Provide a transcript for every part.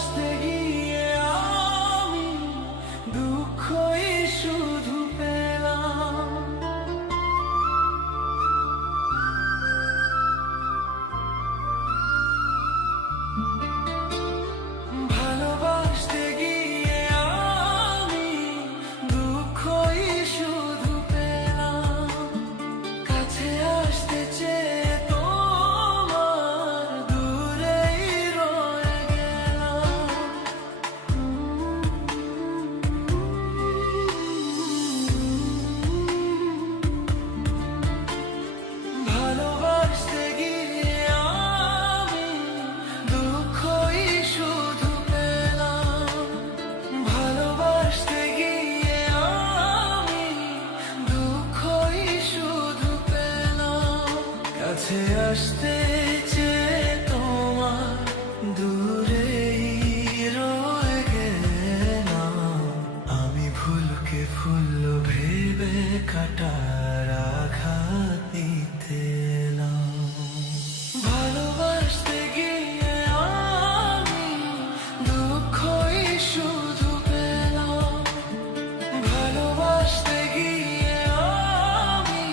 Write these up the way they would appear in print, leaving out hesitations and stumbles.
ভালোবাসতে গিয়ে আমি দুঃখই শুধু পেলাম। ভালোবাসতে গিয়ে আমি দুঃখই শুধু পেলাম। কাছে আসতে চেয়ে তোমার দূরেই রয়ে গেলাম। ভালোবাসতে গিয়ে আমি দুঃখই শুধু পেলাম। ভালোবাসতে গিয়ে আমি দুঃখই শুধু পেলাম। কাছে আসতে চেয়ে তোমার দূরেই রয়ে গেলাম। আমি ভুলকে ভুল ভেবে কাটার আঘাত দিতে এলাম। ভালোবাসতে গিয়ে আমি দুঃখই শুধু পেলাম। ভালোবাসতে গিয়ে আমি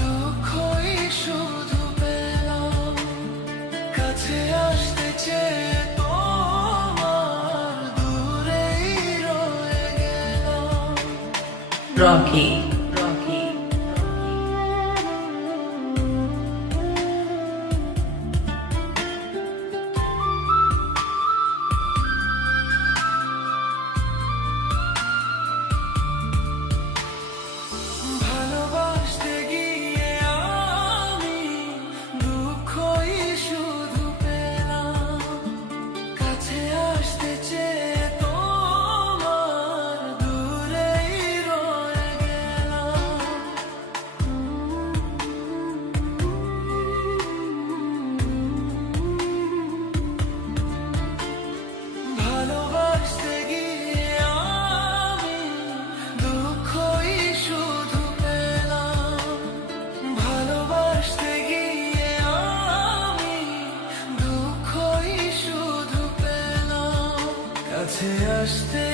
দুঃখই শুধু পেলাম। কাছে আসতে চেয়ে তোমার দূরেই রয়ে গেলাম। Rocky. ভালোবাসতে গিয়ে আমি দুঃখই শুধু পেলাম। কাছে আসতে চেয়ে তোমার দূরেই রয়ে গেলাম। ভালোবাসতে গিয়ে আমি দুঃখই শুধু পেলাম। ভালোবাসতে গিয়ে আমি দুঃখই শুধু পেলাম। কাছে আসতে